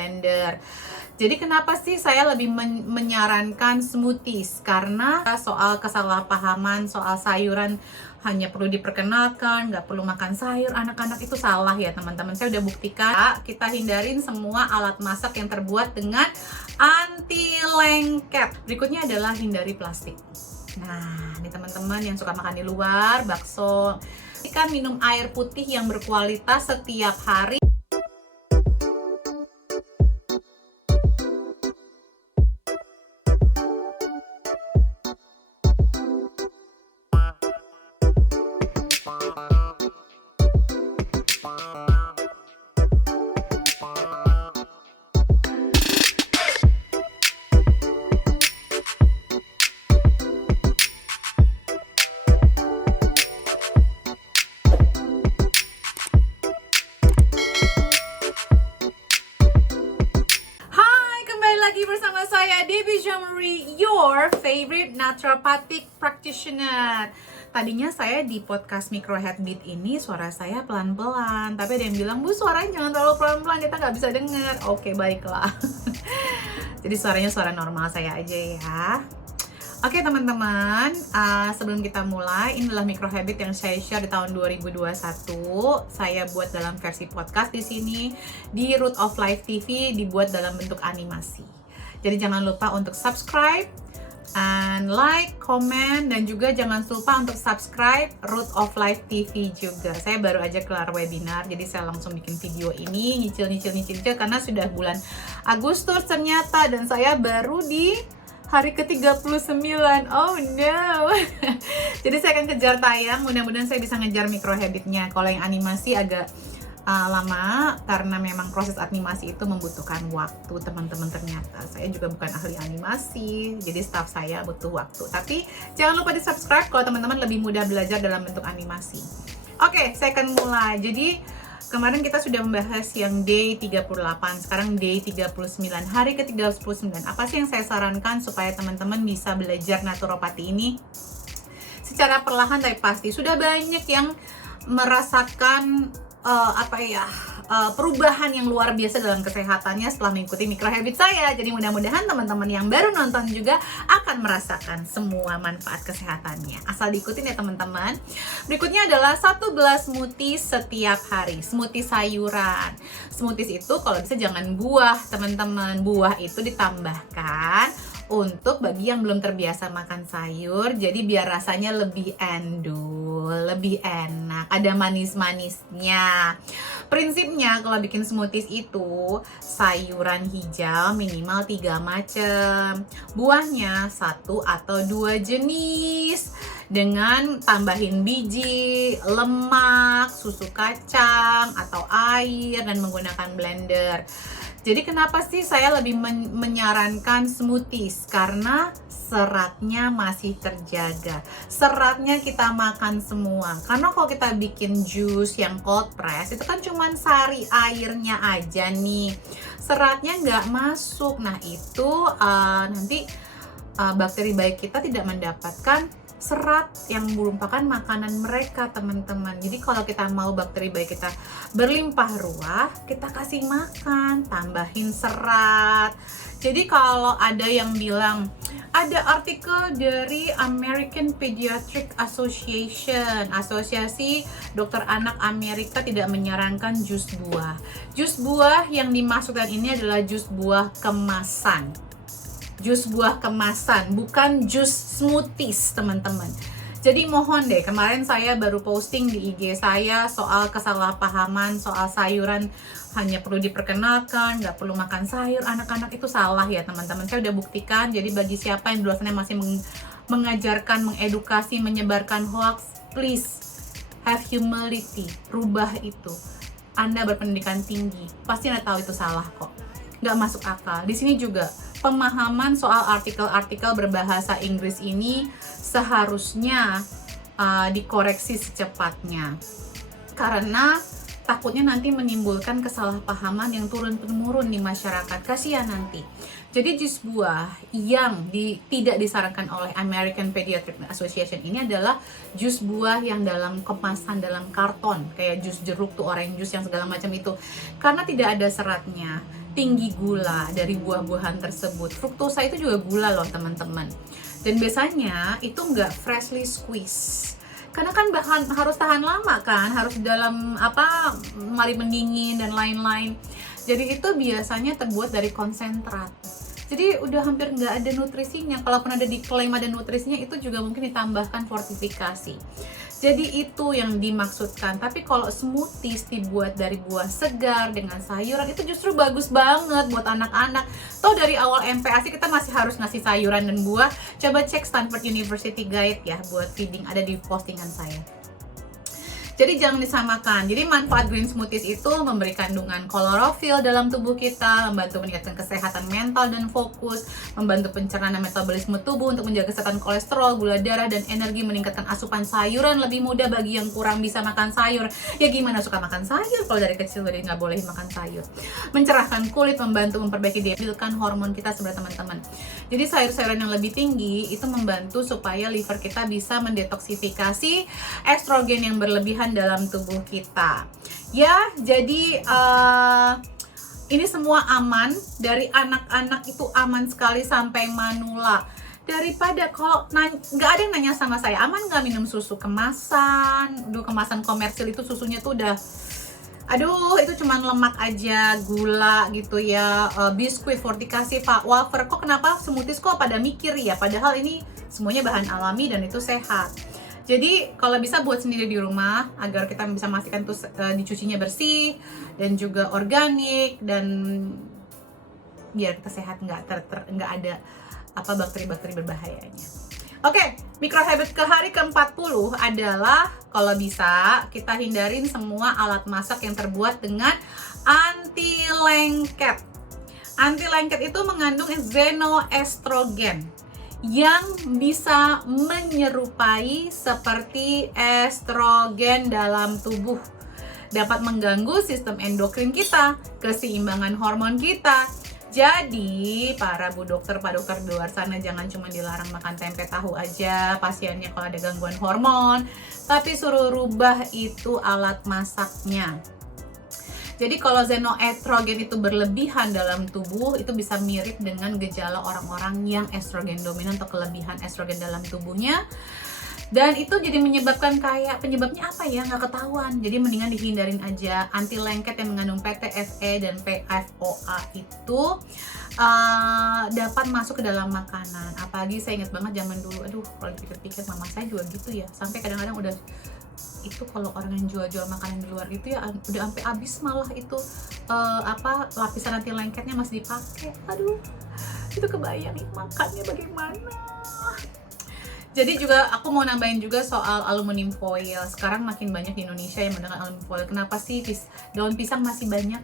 blender. Jadi kenapa sih saya lebih menyarankan smoothies? Karena soal kesalahpahaman, soal sayuran hanya perlu diperkenalkan, nggak perlu makan sayur, anak-anak itu salah ya teman-teman. Saya udah buktikan, kita hindarin semua alat masak yang terbuat dengan anti lengket. Berikutnya adalah hindari plastik. Nah, ini teman-teman yang suka makan di luar, bakso, ikan, minum air putih yang berkualitas setiap hari. Lagi bersama saya Debbie Jamuri, your favorite naturopathic practitioner. Tadinya saya di podcast Micro Heartbeat ini suara saya pelan-pelan, tapi ada yang bilang, Bu, suaranya jangan terlalu pelan-pelan, kita nggak bisa dengar. Oke, baiklah. Jadi suaranya suara normal saya aja ya. Oke teman-teman, sebelum kita mulai, inilah Micro Habit yang saya share di tahun 2021. Saya buat dalam versi podcast di sini, di Root of Life TV, dibuat dalam bentuk animasi. Jadi jangan lupa untuk subscribe, and like, comment, dan juga jangan lupa untuk subscribe Root of Life TV juga. Saya baru aja kelar webinar, jadi saya langsung bikin video ini, nyicil karena sudah bulan Agustus ternyata, dan saya baru di hari ke-39. Oh no. Jadi saya akan kejar tayang, mudah-mudahan saya bisa ngejar micro habitnya. Kalau yang animasi agak lama, karena memang proses animasi itu membutuhkan waktu teman-teman. Ternyata saya juga bukan ahli animasi, jadi staff saya butuh waktu. Tapi jangan lupa di subscribe kalau teman-teman lebih mudah belajar dalam bentuk animasi. Oke, saya akan mulai. Jadi kemarin kita sudah membahas yang day 38, sekarang day 39, hari ke-39. Apa sih yang saya sarankan supaya teman-teman bisa belajar naturopati ini secara perlahan tapi pasti? Sudah banyak yang merasakan perubahan yang luar biasa dalam kesehatannya setelah mengikuti micro habit saya. Jadi mudah-mudahan teman-teman yang baru nonton juga akan merasakan semua manfaat kesehatannya. Asal diikutin ya teman-teman. Berikutnya adalah 1 gelas smoothies setiap hari. Smoothie sayuran. Smoothies itu kalau bisa jangan buah, teman-teman. Buah itu ditambahkan untuk bagi yang belum terbiasa makan sayur, jadi biar rasanya lebih endul, lebih enak, ada manis-manisnya. Prinsipnya kalau bikin smoothies itu sayuran hijau minimal 3 macam, buahnya 1 atau 2 jenis, dengan tambahin biji, lemak, susu kacang atau air, dan menggunakan blender. Jadi kenapa sih saya lebih menyarankan smoothies? Karena seratnya masih terjaga. Seratnya kita makan semua. Karena kalau kita bikin jus yang cold press, itu kan cuma sari airnya aja nih. Seratnya nggak masuk. Nah itu nanti bakteri baik kita tidak mendapatkan serat yang merupakan makanan mereka, teman-teman. Jadi kalau kita mau bakteri baik kita berlimpah ruah, kita kasih makan, tambahin serat. Jadi kalau ada yang bilang, ada artikel dari American Pediatric Association, Asosiasi Dokter Anak Amerika tidak menyarankan jus buah. Jus buah yang dimaksudkan ini adalah jus buah kemasan. Jus buah kemasan, bukan jus smoothies, teman-teman. Jadi mohon deh, kemarin saya baru posting di IG saya soal kesalahpahaman, soal sayuran hanya perlu diperkenalkan, nggak perlu makan sayur, anak-anak itu salah ya teman-teman. Saya udah buktikan, jadi bagi siapa yang di luar sana masih mengajarkan, mengedukasi, menyebarkan hoax, please have humility, rubah itu. Anda berpendidikan tinggi, pasti Anda tahu itu salah kok. Nggak masuk akal. Di sini juga pemahaman soal artikel-artikel berbahasa Inggris ini seharusnya dikoreksi secepatnya, karena takutnya nanti menimbulkan kesalahpahaman yang turun-temurun di masyarakat. Kasihan nanti. Jadi jus buah yang tidak disarankan oleh American Pediatric Association ini adalah jus buah yang dalam kemasan, dalam karton, kayak jus jeruk tuh, orange juice yang segala macam itu, karena tidak ada seratnya. tinggi gula dari buah-buahan tersebut. Fruktosa itu juga gula loh teman-teman. Dan biasanya itu nggak freshly squeeze. Karena kan bahan harus tahan lama kan, harus dalam mari mendingin dan lain-lain. Jadi itu biasanya terbuat dari konsentrat. Jadi udah hampir nggak ada nutrisinya. Kalaupun ada diklaim ada nutrisinya, itu juga mungkin ditambahkan fortifikasi. Jadi itu yang dimaksudkan. Tapi kalau smoothies dibuat dari buah segar dengan sayuran, itu justru bagus banget buat anak-anak. Toh dari awal MPASI kita masih harus ngasih sayuran dan buah. Coba cek Stanford University Guide ya buat feeding, ada di postingan saya. Jadi jangan disamakan. Jadi manfaat green smoothies itu memberi kandungan klorofil dalam tubuh kita, membantu meningkatkan kesehatan mental dan fokus, membantu pencernaan dan metabolisme tubuh untuk menjaga kesehatan kolesterol, gula darah, dan energi, meningkatkan asupan sayuran lebih mudah bagi yang kurang bisa makan sayur. Ya gimana suka makan sayur kalau dari kecil udah nggak boleh makan sayur. Mencerahkan kulit, membantu memperbaiki daya hormon kita sebenarnya teman-teman. Jadi sayur-sayuran yang lebih tinggi itu membantu supaya liver kita bisa mendetoksifikasi estrogen yang berlebihan dalam tubuh kita. Ya, jadi ini semua aman. Dari anak-anak itu aman sekali sampai manula. Daripada kalau nggak ada yang nanya sama saya, aman nggak minum susu kemasan? Kemasan komersil itu susunya tuh udah, aduh itu cuman lemak aja, gula gitu ya, biskuit, fortifikasi, wafer. Kok kenapa smoothies kok pada mikir ya? Padahal ini semuanya bahan alami dan itu sehat. Jadi kalau bisa buat sendiri di rumah agar kita bisa memastikan tuh dicucinya bersih dan juga organik, dan biar kita sehat, nggak ada bakteri-bakteri berbahayanya. Oke, micro habit ke hari ke-40 adalah kalau bisa kita hindarin semua alat masak yang terbuat dengan anti lengket. Anti lengket itu mengandung xenoestrogen yang bisa menyerupai seperti estrogen dalam tubuh. Dapat mengganggu sistem endokrin kita, keseimbangan hormon kita. Jadi, para bu dokter, pak dokter di luar sana jangan cuma dilarang makan tempe tahu aja pasiennya kalau ada gangguan hormon, tapi suruh rubah itu alat masaknya. Jadi kalau xenoestrogen itu berlebihan dalam tubuh, itu bisa mirip dengan gejala orang-orang yang estrogen dominan atau kelebihan estrogen dalam tubuhnya. Dan itu jadi menyebabkan penyebabnya apa ya, nggak ketahuan. Jadi mendingan dihindarin aja. Anti lengket yang mengandung PTFE dan PFOA itu dapat masuk ke dalam makanan. Apalagi saya ingat banget zaman dulu, aduh kalau dipikir-pikir mama saya juga gitu ya. Sampai kadang-kadang udah itu kalau orang yang jual-jual makanan di luar itu ya udah sampai habis malah itu lapisan anti lengketnya masih dipakai. Aduh, itu kebayang makannya bagaimana. Jadi juga aku mau nambahin juga soal aluminium foil. Sekarang makin banyak di Indonesia yang menggunakan aluminium foil. Kenapa sih daun pisang masih banyak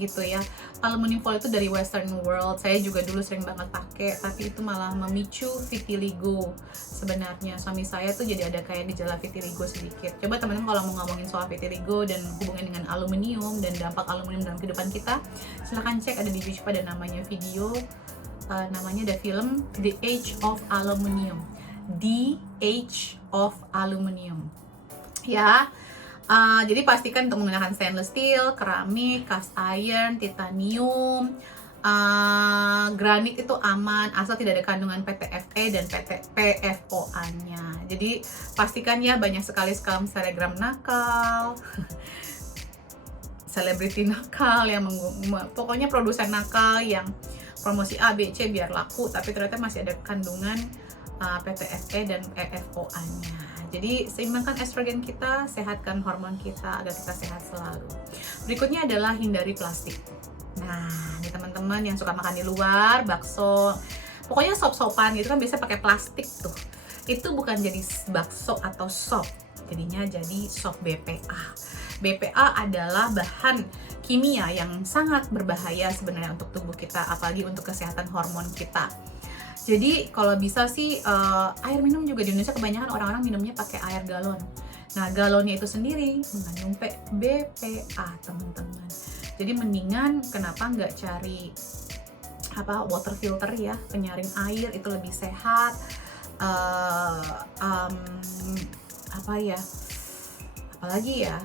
gitu ya? Aluminium foil itu dari Western world. Saya juga dulu sering banget pakai, tapi itu malah memicu vitiligo. Sebenarnya suami saya tuh jadi ada kayak gejala vitiligo sedikit. Coba teman-teman kalau mau ngomongin soal vitiligo dan hubungan dengan aluminium dan dampak aluminium dalam kehidupan kita, silahkan cek, ada di YouTube, ada namanya video, namanya ada film The Age of Aluminium. The Age of Aluminium ya. Jadi pastikan untuk menggunakan stainless steel, keramik, cast iron, titanium, granit itu aman asal tidak ada kandungan PTFE dan PFOA-nya. Jadi pastikan ya, banyak sekali selebgram nakal selebriti nakal yang pokoknya produsen nakal yang promosi A, B, C biar laku, tapi ternyata masih ada kandungan PTFE dan PFOA-nya. Jadi seimbangkan estrogen kita, sehatkan hormon kita agar kita sehat selalu. Berikutnya adalah hindari plastik. Nah, nih teman-teman yang suka makan di luar, bakso, pokoknya sop-sopan gitu kan biasa pakai plastik tuh. Itu bukan jadi bakso atau sop, jadinya jadi sop BPA. BPA adalah bahan kimia yang sangat berbahaya sebenarnya untuk tubuh kita, apalagi untuk kesehatan hormon kita. Jadi kalau bisa sih air minum juga di Indonesia kebanyakan orang-orang minumnya pakai air galon. Nah, galonnya itu sendiri mengandung BPA, teman-teman. Jadi mendingan kenapa nggak cari water filter ya, penyaring air itu lebih sehat. Apalagi ya,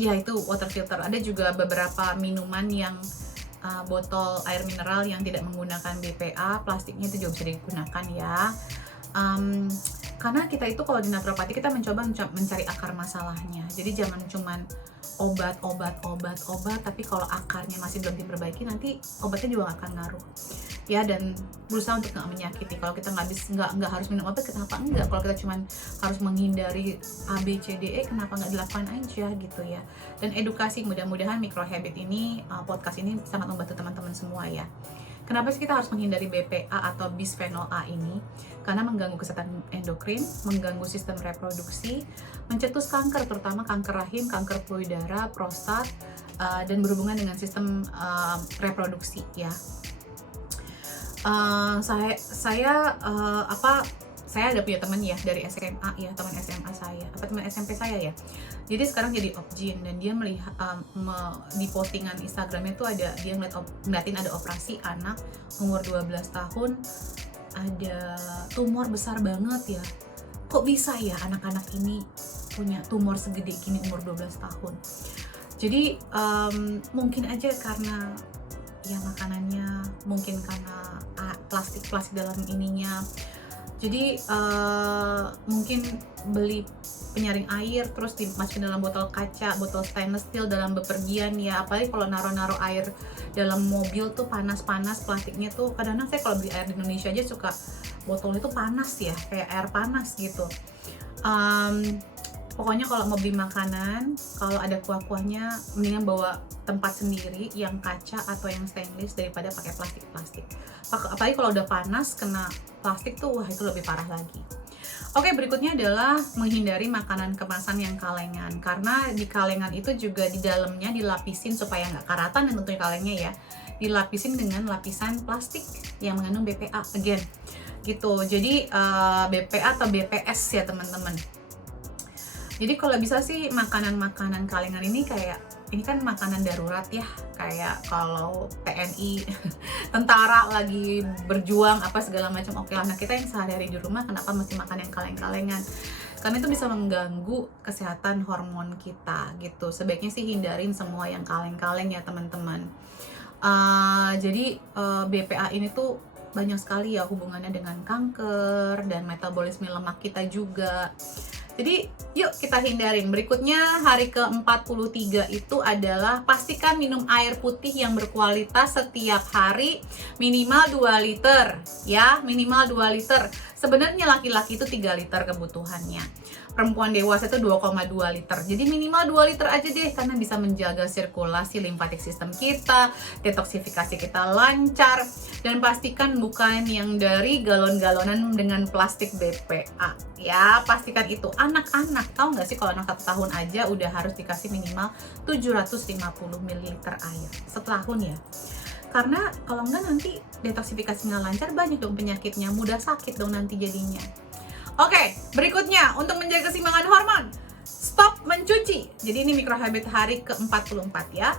ya itu water filter. Ada juga beberapa minuman yang botol air mineral yang tidak menggunakan BPA, plastiknya itu juga bisa digunakan ya. Karena kita itu kalau di naturopati kita mencoba mencari akar masalahnya. Jadi jangan cuman obat, tapi kalau akarnya masih belum diperbaiki nanti obatnya juga akan ngaruh ya. Dan berusaha untuk nggak menyakiti. Kalau kita nggak harus minum obat, kenapa enggak? Kalau kita cuman harus menghindari A, B, C, D, E, kenapa nggak dilakukan aja gitu ya. Dan edukasi, mudah-mudahan micro habit ini, podcast ini sangat membantu teman-teman semua ya. Kenapa sih kita harus menghindari BPA atau bisphenol A ini? Karena mengganggu kesehatan endokrin, mengganggu sistem reproduksi, mencetus kanker, terutama kanker rahim, kanker pembuluh darah, prostat, dan berhubungan dengan sistem reproduksi ya. Saya ada punya teman ya dari SMA ya, teman SMA saya, teman SMP saya ya. Jadi sekarang jadi obgyn, dan dia melihat di postingan Instagramnya tuh ada dia ngeliatin ada operasi anak umur 12 tahun, ada tumor besar banget ya. Kok bisa ya anak-anak ini punya tumor segede gini umur 12 tahun? Jadi mungkin aja karena ya makanannya, mungkin karena plastik dalam ininya. Jadi mungkin beli penyaring air terus dimasukin dalam botol kaca, botol stainless steel dalam bepergian ya. Apalagi kalau naruh air dalam mobil tuh panas-panas plastiknya tuh. Kadang-kadang saya kalau beli air di Indonesia aja suka botol itu panas ya, kayak air panas gitu. Pokoknya kalau mau beli makanan, kalau ada kuah-kuahnya mendingan bawa tempat sendiri yang kaca atau yang stainless daripada pakai plastik. Apalagi kalau udah panas kena plastik tuh, wah itu lebih parah lagi. Oke, berikutnya adalah menghindari makanan kemasan yang kalengan, karena di kalengan itu juga di dalamnya dilapisin supaya nggak karatan, dan tentunya kalengnya ya dilapisin dengan lapisan plastik yang mengandung BPA again gitu. Jadi BPA atau BPS ya teman-teman. Jadi kalau bisa sih makanan-makanan kalengan ini ini kan makanan darurat ya, kayak kalau TNI, tentara lagi berjuang apa segala macam, oke lah. Nah kita yang sehari-hari di rumah kenapa mesti makan yang kaleng-kalengan? Karena itu bisa mengganggu kesehatan hormon kita gitu. Sebaiknya sih hindarin semua yang kaleng-kaleng ya teman-teman. Jadi BPA ini tuh banyak sekali ya hubungannya dengan kanker dan metabolisme lemak kita juga. Jadi yuk kita hindarin. Berikutnya hari ke-43 itu adalah pastikan minum air putih yang berkualitas setiap hari minimal 2 liter ya, minimal 2 liter. Sebenarnya laki-laki itu 3 liter kebutuhannya. Perempuan dewasa itu 2,2 liter. Jadi minimal 2 liter aja deh, karena bisa menjaga sirkulasi limpatik sistem kita, detoksifikasi kita lancar, dan pastikan bukan yang dari galon-galonan dengan plastik BPA ya. Pastikan itu. Anak-anak, tahu nggak sih kalau anak 1 tahun aja udah harus dikasih minimal 750 ml air setahun ya. Karena kalau enggak nanti detoksifikasinya lancar, banyak dong penyakitnya, mudah sakit dong nanti jadinya. Oke, berikutnya untuk menjaga keseimbangan hormon, stop mencuci. Jadi ini micro habit hari ke-44 ya.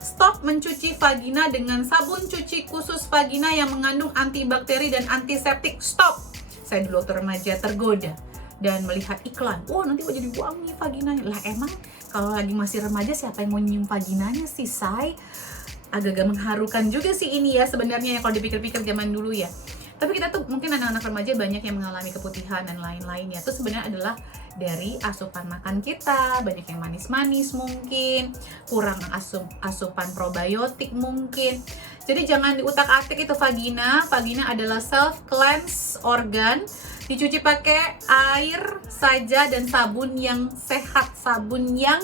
Stop mencuci vagina dengan sabun cuci khusus vagina yang mengandung antibakteri dan antiseptik. Stop. Saya dulu waktu remaja tergoda dan melihat iklan, nanti mau jadi wangi vaginanya. Lah emang kalau lagi masih remaja siapa yang mau nyium vaginanya sih, say? Agak-agak mengharukan juga sih ini ya sebenarnya ya kalau dipikir-pikir zaman dulu ya. Tapi kita tuh mungkin anak-anak remaja banyak yang mengalami keputihan dan lain-lain ya. Itu sebenarnya adalah dari asupan makan kita, banyak yang manis-manis mungkin, kurang asupan probiotik mungkin. Jadi jangan diutak-atik itu vagina. Vagina adalah self cleanse organ. Dicuci pakai air saja dan sabun yang sehat, sabun yang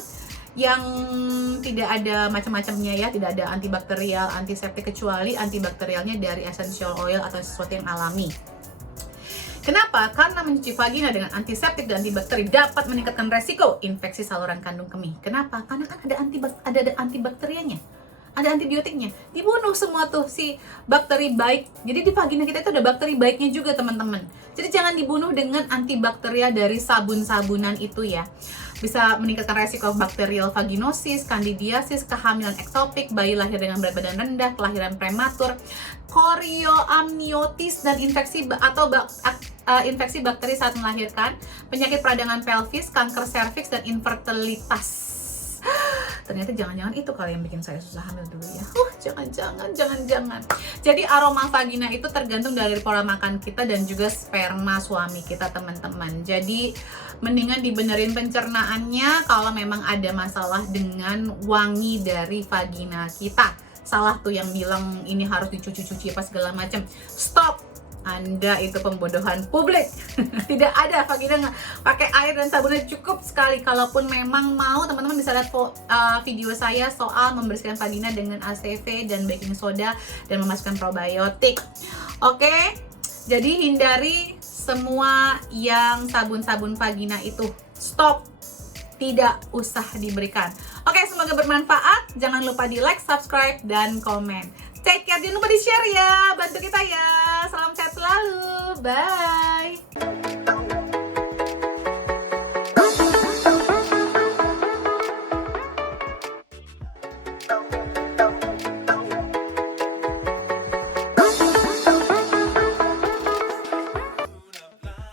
tidak ada macam-macamnya ya, tidak ada antibakterial, antiseptik, kecuali antibakterialnya dari essential oil atau sesuatu yang alami. Kenapa? Karena mencuci vagina dengan antiseptik dan antibakteri dapat meningkatkan resiko infeksi saluran kandung kemih. Kenapa? Karena kan ada antibakterianya, ada antibiotiknya, dibunuh semua tuh si bakteri baik. Jadi di vagina kita itu ada bakteri baiknya juga teman-teman. Jadi jangan dibunuh dengan antibakteria dari sabun-sabunan itu ya. Bisa meningkatkan resiko bakterial vaginosis, candidiasis, kehamilan ektopik, bayi lahir dengan berat badan rendah, kelahiran prematur, chorioamniotis, dan infeksi infeksi bakteri saat melahirkan, penyakit peradangan pelvis, kanker serviks, dan infertilitas. ternyata jangan-jangan itu kali yang bikin saya susah hamil dulu ya. Jangan. Jadi aroma vagina itu tergantung dari pola makan kita dan juga sperma suami kita, teman-teman. Jadi mendingan dibenerin pencernaannya kalau memang ada masalah dengan wangi dari vagina kita. Salah tuh yang bilang ini harus dicuci-cuci apa segala macam. Stop! Anda itu pembodohan publik. Tidak ada vagina nggak pakai air dan sabunnya cukup sekali. Kalaupun memang mau, teman-teman bisa lihat video saya soal membersihkan vagina dengan ACV dan baking soda dan memasukkan probiotik. Oke, jadi hindari semua yang sabun-sabun vagina itu. Stop, tidak usah diberikan. Oke, semoga bermanfaat. Jangan lupa di like, subscribe, dan komen. Take care, jangan lupa di share ya, bantu kita ya. Salam sehat selalu, bye.